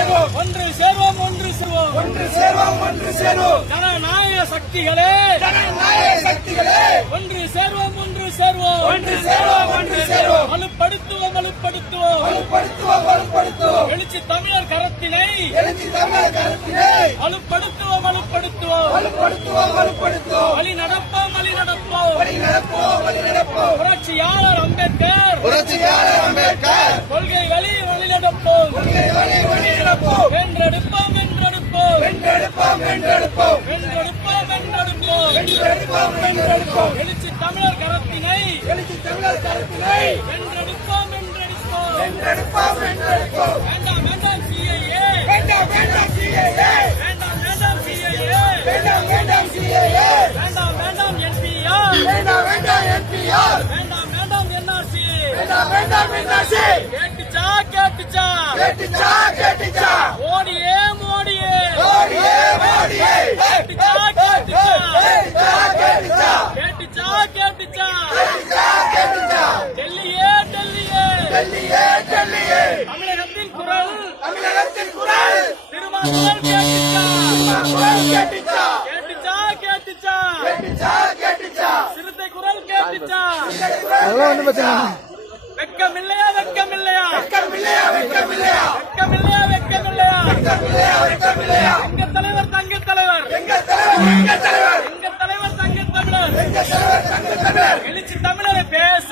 சேர்வோம். ஒன்று சேர்வோம் ஒன்று சேர்வோம் ஒன்று சேர்வோம் ஒன்று சேர்வோம். ஜனநாயக சக்திகளே. ஜனநாயக சக்திகளே. ஒன்று சேர்வோம் ஒன்று சேர்வோம். ஒன்று சேர்வோம் ஒன்று சேர்வோம். வலுப்படுத்துவோம் வலுப்படுத்துவோம். வலுப்படுத்துவோம் வலுப்படுத்துவோம். எழுச்சி தமிழர் கரத்தினை. எழுச்சி தமிழர் கருத்தினை. வலுப்படுத்துவோம் வலுப்படுத்துவோம். வலுப்படுத்துவோம் வலுப்படுத்துவோம். வழி நடப்போம் வழி நடப்போம். வழி நடப்போம் வழி நடப்போம். புரட்சியாளர் அம்பேத்கர். புரட்சியாளர் அம்பேத்கர். கொள்கை வழி நடப்போம் கொள்கை வழி வழி நடப்போம் வென்றெடுப்போம் வென்றெடுப்போம். வென்றெடுப்போம் வென்றெடுப்போம். வென்றெடுப்போம் வென்றெடுப்போம். வென்றெடுப்போம் வென்றெடுப்போம். எழுச்சி தமிழர் கரத்தினை எழுச்சி தமிழர் கருத்தினை வென்றெடுப்போம் வென்றெடுப்போம். வென்றெடுப்போம் வென்றெடுப்போம். வேண்டாம் வேண்டாம் சிஐஏ வேண்டாம் வேண்டாம் சிஏஏ. வேண்டாம் வேண்டாம் சிஐஏ வேண்டாம் வேண்டாம் சிஏஏ. வேண்டாம் வேண்டாம் என்பிஆர். வேண்டாம் வேண்டாம் என்பிஆர். வேண்டாம் வேண்டாம் என்ஆர்சி வேண்டாம் வேண்டாம் என்ஆர்சி டெல்லியே டெல்லியே டெல்லியே தமிழகத்தின் குரல் தமிழகத்தின் குரல் திருமாக்குரல் கேட்டுச்சா குரல் கேட்டுச்சா கேட்டுச்சா கேட்டுச்சா கேட்டுச்சா கேட்டுச்சா சிறுத்தை குரல் கேட்டுச்சா அதெல்லாம் ஒண்ணு பிரச்சனை வெக்கமில்லையா வெக்கமில்லையா வெக்கமில்லையா வெக்கமில்லையா வெக்கமில்லையா வெக்கமில்லையா வெக்கமில்லையா வெக்கமில்லையா எங்க தலைவர் தங்க தலைவர் எங்க தலைவர் எங்க தலைவர் எங்க தலைவர் தங்க தமிழர் எங்க தலைவர் தங்க தமிழர் எழுச்சி தமிழரை பேச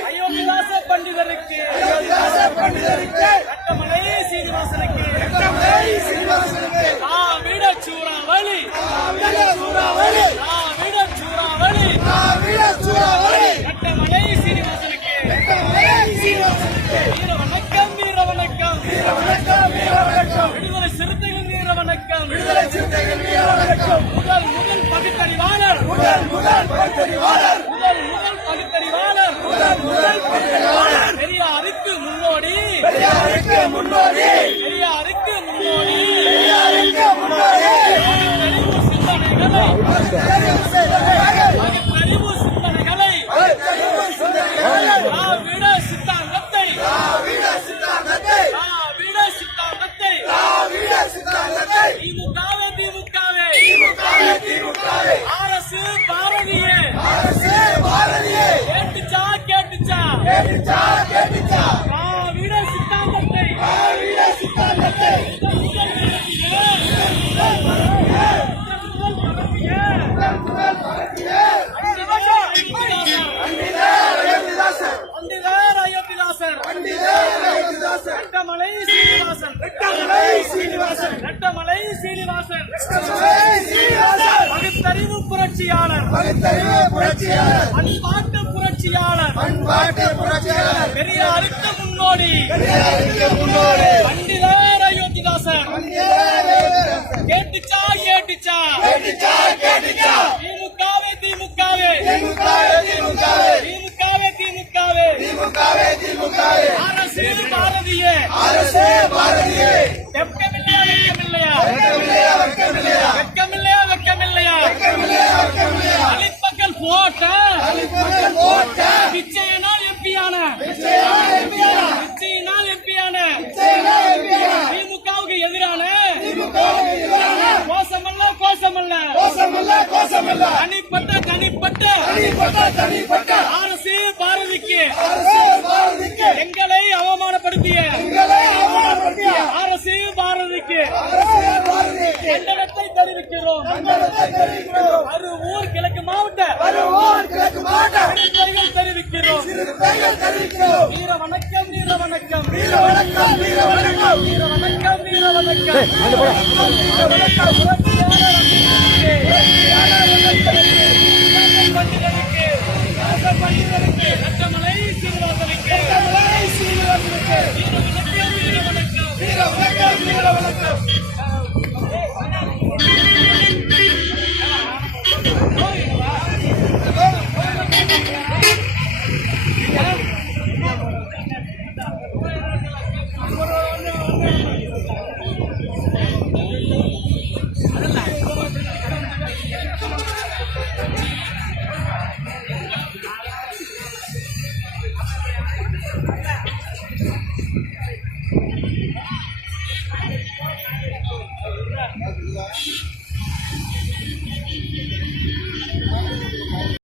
அயோத்திதாச பண்டிதருக்கு அயோத்திதாச பண்டிதருக்கு கட்டமலை சீனிவாசனுக்கு கட்டளை சீனிவாசனுக்கு தாவிட சூறாவளி வீர சூறாவளி தாவிட சூறாவளி வீர சூறாவளி கட்டமலை சீனிவாசனுக்கு கட்டளை சீனிவாசனுக்கு வீர வணக்கம் வீர வணக்கம் வீர வணக்கம் வீர வணக்கம் விடுதலை சிறுத்தைகள் வீர வணக்கம் விடுதலை சிறுத்தைகள் வீர வணக்கம் முதல் முதல் பகுத்தறிவாளர் முதல் முதல் பகுத்தறிவாளர் முதல் முதல் பகுத்தறிவாளர் முதல் முதல் பகுத்தறிவாளர் பெரியாருக்கு முன்னோடி. பெரியாருக்கு முன்னோடி. பெரியாருக்கு முன்னோடி. பகுத்தறிவு புரட்சியாளர். பண்பாட்டு புரட்சியாளர். பண்பாட்டு புரட்சியாளர். பெரியாருக்கு முன்னோடி. பெரியாருக்கு முன்னோடி. பண்டிதர் அயோத்திதாசன் கேட்டுச்சா கேட்டுச்சா கேட்டுச்சா கேட்டுச்சா? திமுகவே திமுகவே. திமுகவே திமுகவே. திமுகவே திமுகவே. திமுகவே திமுகவே. அரசு பாரதியே. அரசே பாரதியே. வெட்கமில்லையா வெட்கமில்லையா? வெட்கமில்லையா வெட்கமில்லையா? அலிப்பகல் போட்ட பிச்சையினால் எம்பியான. பிச்சையினால் எம்பியான. திமுகவுக்கு எதிரான. கோஷமல்ல கோஷமல்ல. கோஷமல்ல கோஷமல்ல. தனிப்பட்ட தனிப்பட்ட. தனிப்பட்ட தனிப்பட்ட. அரசு பாரதிக்கு. எங்களை அவமானப்படுத்திய. எங்களை அவமானப்படுத்திய. அரசு பாரதிக்கு. அரசே பாரதிக்கு. கண்டனத்தை தெரிவிக்கிறோம். கண்டனத்தை தெரிவிக்கிறோம். வருவோர் கிழக்கு மாவட்ட தெரிவிக்கிறோம். வீர வணக்கம் வீர வணக்கம். வீர வணக்கம் வீர வணக்கம். வீர வணக்கம் வீர வணக்கம்.